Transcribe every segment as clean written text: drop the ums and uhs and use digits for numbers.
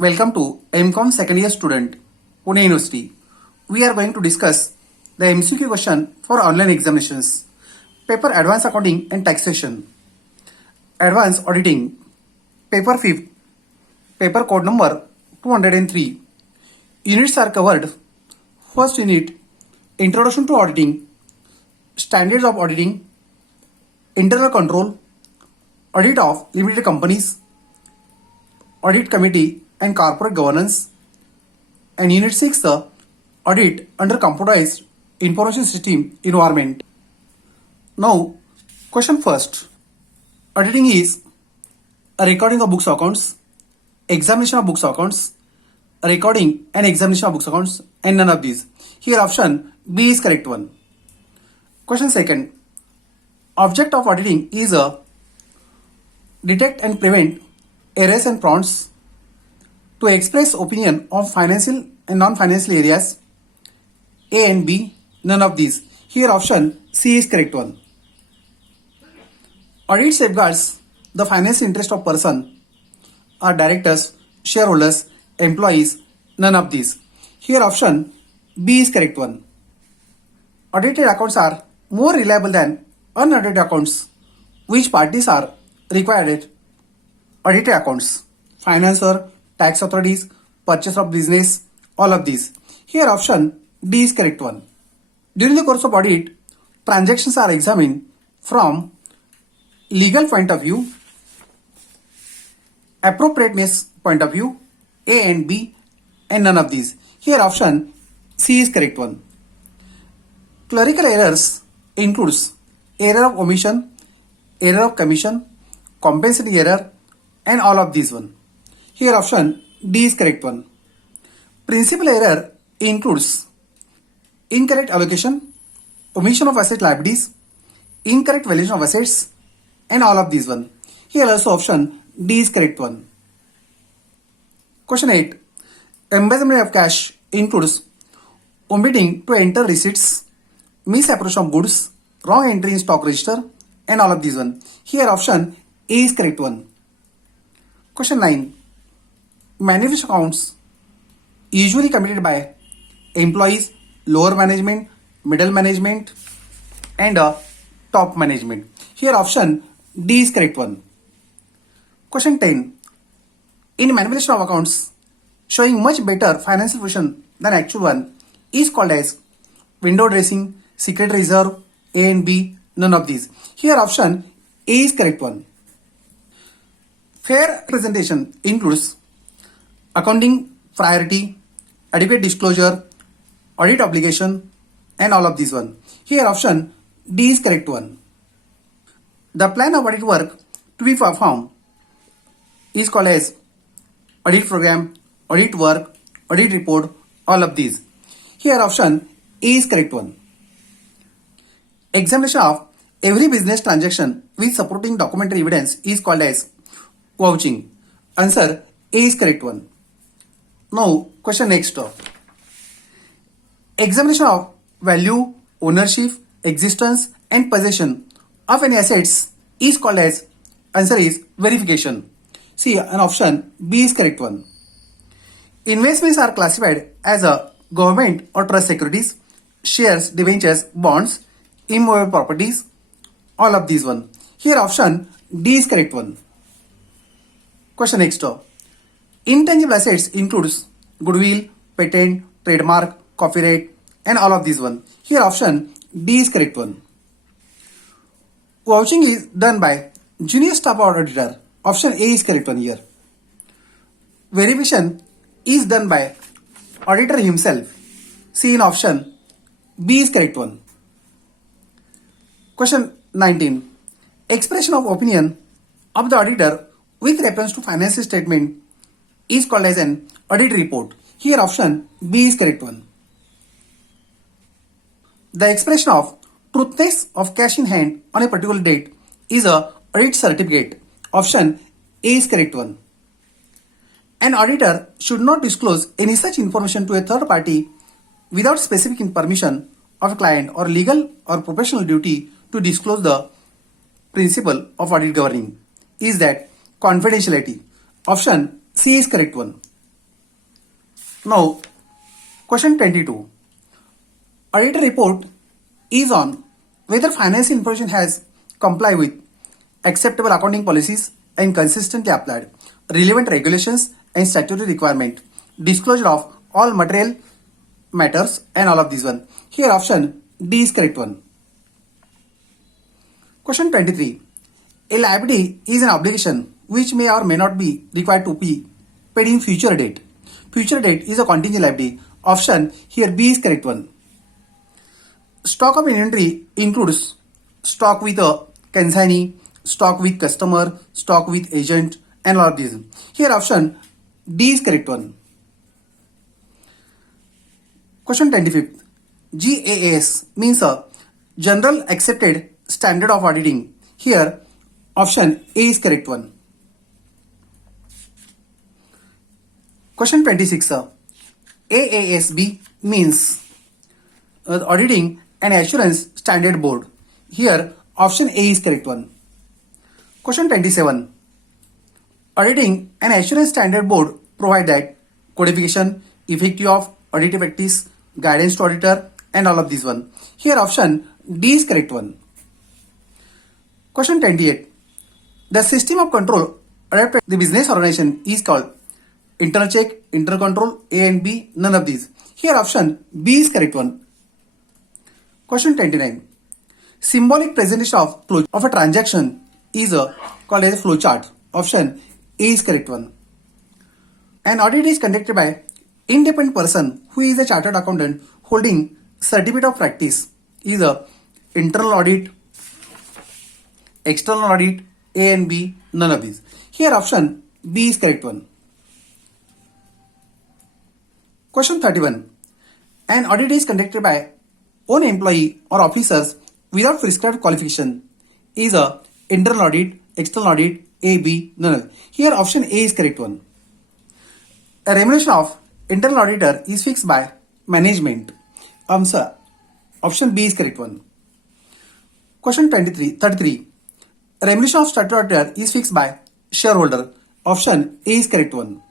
Welcome to MCom second year student, Pune University. We are going to discuss the MCQ question for online examinations. Paper Advanced Accounting and Taxation. Advanced Auditing. Paper 5th. Paper code number 203. Units are covered. First unit, Introduction to Auditing, Standards of Auditing, Internal Control, Audit of Limited Companies, Audit Committee and Corporate Governance, and Unit 6, the Audit under Computerized Information System Environment. Now, question first. Auditing is a recording of books of accounts, examination of books of accounts, recording and examination of books of accounts, and none of these. Here option B is correct one. Question second. Object of auditing is a detect and prevent errors and frauds, to express opinion of financial and non-financial areas. A and B, none of these. Here option C is correct one. Audit safeguards the financial interest of person or directors, shareholders, employees, none of these. Here option B is correct one. Audited accounts are more reliable than unaudited accounts. Which parties are required? Audited accounts, financer, tax authorities, purchase of business, all of these. Here option D is correct one. During the course of audit, transactions are examined from legal point of view, appropriateness point of view, A and B, and none of these. Here option C is correct one. Clerical errors includes error of omission, error of commission, compensating error, and all of these one. Here option D is correct one. Principal error includes incorrect allocation, omission of asset liabilities, incorrect valuation of assets, and all of these one. Here also option D is correct one. Question 8. Embezzlement of cash includes omitting to enter receipts, misappropriation of goods, wrong entry in stock register, and all of these one. Here option A is correct one. Question 9. Manifest accounts usually committed by employees, lower management, middle management, and top management. Here option D is correct one. Question 10. In manipulation of accounts showing much better financial position than actual one is called as window dressing, secret reserve, A and B, none of these. Here option A is correct one. Fair representation includes accounting priority, adequate disclosure, audit obligation, and all of these one. Here option D is correct one. The plan of audit work to be performed is called as audit program, audit work, audit report, all of these. Here option A is correct one. Examination of every business transaction with supporting documentary evidence is called as vouching. Answer A is correct one. Now question next. Examination of value, ownership, existence, and possession of any assets is called as, answer is verification. See, an option B is correct one. Investments are classified as a government or trust securities, shares, debentures, bonds, immovable properties, all of these one. Here option D is correct one. Question next. Intangible assets includes goodwill, patent, trademark, copyright, and all of these one. Here option D is correct one. Vouching is done by junior staff auditor. Option A is correct one here. Verification is done by auditor himself. See in option B is correct one. Question 19. Expression of opinion of the auditor with reference to financial statement is called as an audit report. Here option B is correct one. The expression of truthness of cash in hand on a particular date is a audit certificate. Option A is correct one. An auditor should not disclose any such information to a third party without specific permission of a client or legal or professional duty to disclose. The principle of audit governing is that confidentiality. Option C is correct one. Now, question 22. Auditor report is on whether financial information has complied with acceptable accounting policies and consistently applied relevant regulations and statutory requirement, disclosure of all material matters and all of these one. Here option D is correct one. Question 23. A liability is an obligation which may or may not be required to be paid in future date. Future date is a contingent liability. Option here B is correct one. Stock of inventory includes stock with a consignee, stock with customer, stock with agent, and all of these. Here option D is correct one. Question 25. GAAP means a general accepted standard of auditing. Here option A is correct one. Question 26. AASB means Auditing and Assurance Standard Board. Here option A is correct one. Question 27. Auditing and Assurance Standard Board provide that codification, effective of audit practice, guidance to auditor, and all of these one. Here option D is correct one. Question 28. The system of control adapted the business organization is called internal check, internal control, A and B, none of these. Here option B is correct one. Question 29. Symbolic presentation of a transaction is called as a flow chart. Option A is correct one. An audit is conducted by independent person who is a chartered accountant holding certificate of practice. Is a internal audit, external audit, A and B, none of these. Here option B is correct one. Question 31. An audit is conducted by own employee or officers without prescribed qualification. Is a internal audit, external audit, A, B, none. Here option A is correct one. A remuneration of internal auditor is fixed by management. Option B is correct one. Question 33. Remuneration of statutory auditor is fixed by shareholder. Option A is correct one.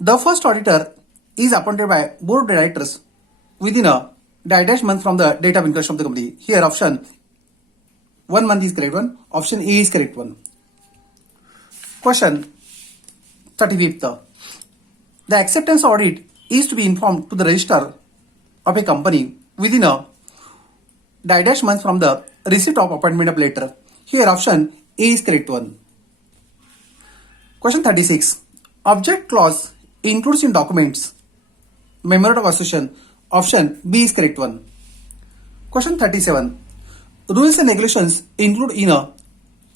The first auditor is appointed by board of directors within a month from the date of incorporation of the company. Here option 1 month is correct one. Option A is correct one. Question 35th. The acceptance audit is to be informed to the registrar of a company within a month from the receipt of appointment of letter. Here option A is correct one. Question 36. Object clause includes in documents memorandum of association. Option B is correct one. Question 37. Rules and regulations include in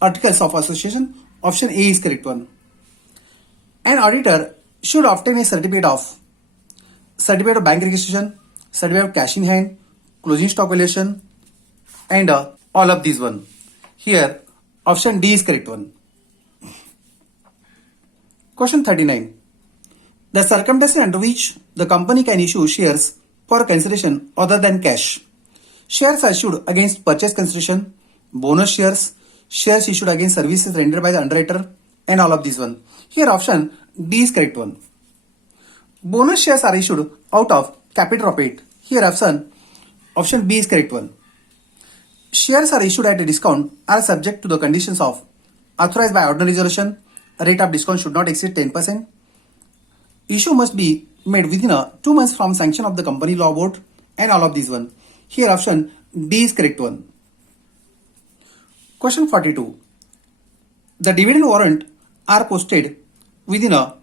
articles of association. Option A is correct one. An auditor should obtain a certificate of bank registration, certificate of cash in hand, closing stock valuation, and all of these one. Here option D is correct one. Question 39. The circumstances under which the company can issue shares for consideration other than cash. Shares are issued against purchase consideration, bonus shares, shares issued against services rendered by the underwriter, and all of these one. Here option D is correct one. Bonus shares are issued out of capital paid. Here option B is correct one. Shares are issued at a discount are subject to the conditions of authorized by ordinary resolution. Rate of discount should not exceed 10%. Issue must be made within 2 months from sanction of the company law board, and all of these one. Here option D is correct one. Question 42. The dividend warrant are posted within a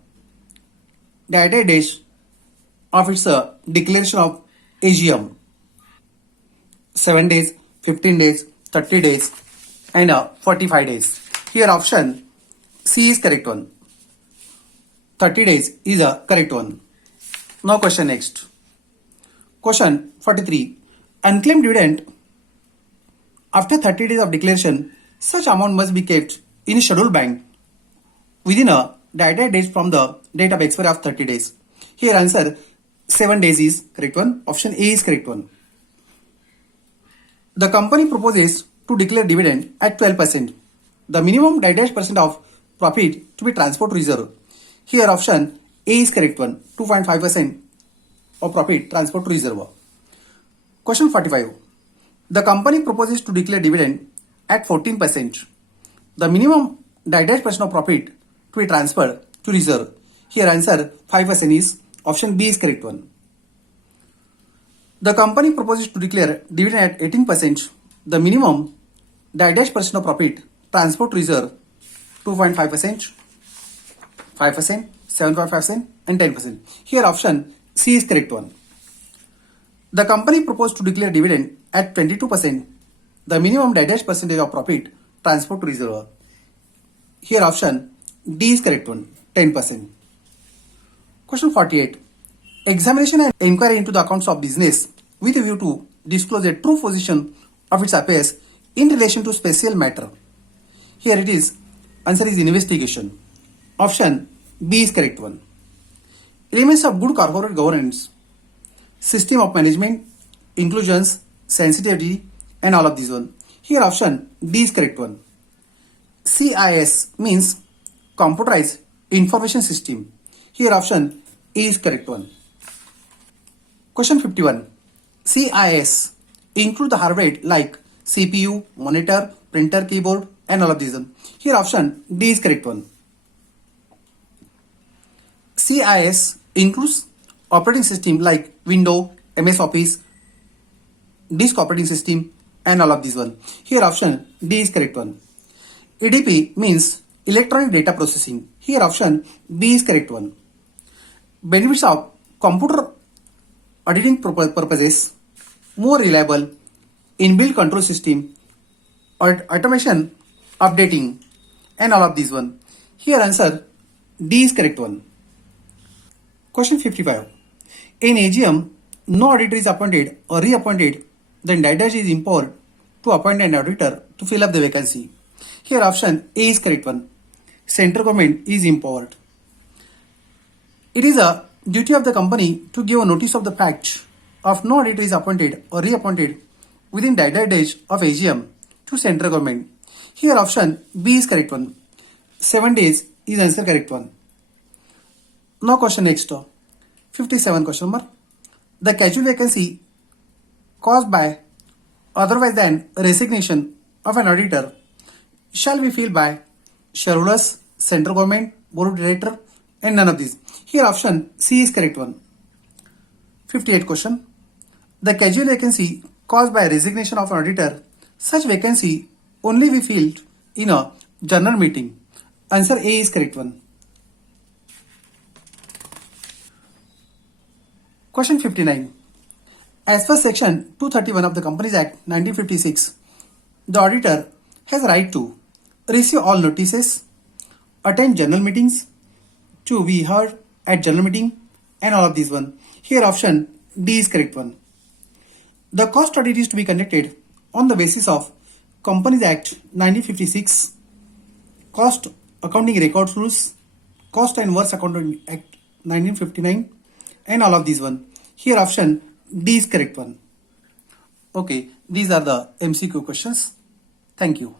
data days of its declaration of AGM. 7 days, 15 days, 30 days, and 45 days. Here option C is correct one. 30 days is a correct one. Now question next. Question 43. Unclaimed dividend. After 30 days of declaration, such amount must be kept in a scheduled bank within a data days from the date of expiry of 30 days. Here answer 7 days is correct one. Option A is correct one. The company proposes to declare dividend at 12%. The minimum 9% of profit to be transferred to reserve. Here option A is correct one. 2.5% of profit transferred to reserve. Question 45. The company proposes to declare dividend at 14%. The minimum % of profit to be transferred to reserve. Here answer 5% is option B is correct one. The company proposes to declare dividend at 18%. The minimum % of profit transferred to reserve 2.5%, 5%, 7.5% and 10%. Here option C is correct one. The company proposed to declare dividend at 22%. The minimum % of profit transferred to reserve. Here option D is correct one, 10%. Question 48. Examination and inquiry into the accounts of business with a view to disclose a true position of its affairs in relation to special matter. Here it is, answer is investigation. Option B is correct one. Elements of good corporate governance, system of management, inclusions, sensitivity and all of these one. Here option D is correct one. CIS means Computerized Information System. Here option A is correct one. Question 51. CIS include the hardware like CPU, monitor, printer, keyboard and all of these one. Here option D is correct one. CIS includes operating system like Windows, MS Office, disk operating system and all of these one. Here option D is correct one. EDP means electronic data processing. Here option B is correct one. Benefits of computer auditing purposes: more reliable, inbuilt control system, automation, updating and all of these one. Here answer D is correct one. Question 55. In AGM, no auditor is appointed or reappointed, then Director is empowered to appoint an auditor to fill up the vacancy. Here option A is correct one. Central government is empowered. It is a duty of the company to give a notice of the fact of no auditor is appointed or reappointed within 90 days of AGM to central government. Here option B is correct one. 7 days is answer correct one. Now question next. 57 question number. The casual vacancy caused by otherwise than resignation of an auditor shall be filled by shareholders, central government, board of director and none of these. Here option C is correct one. 58 question. The casual vacancy caused by resignation of an auditor, such vacancy only be filled in a general meeting. Answer A is correct one. Question 59. As per section 231 of the Companies Act 1956, the auditor has right to receive all notices, attend general meetings, to be heard at general meeting and all of these one. Here option D is correct one. The cost audit is to be conducted on the basis of Companies Act 1956, Cost Accounting Records Rules, Cost and Works Accounting Act 1959 and all of these one. Here option D is correct one. Okay, these are the MCQ questions. Thank you.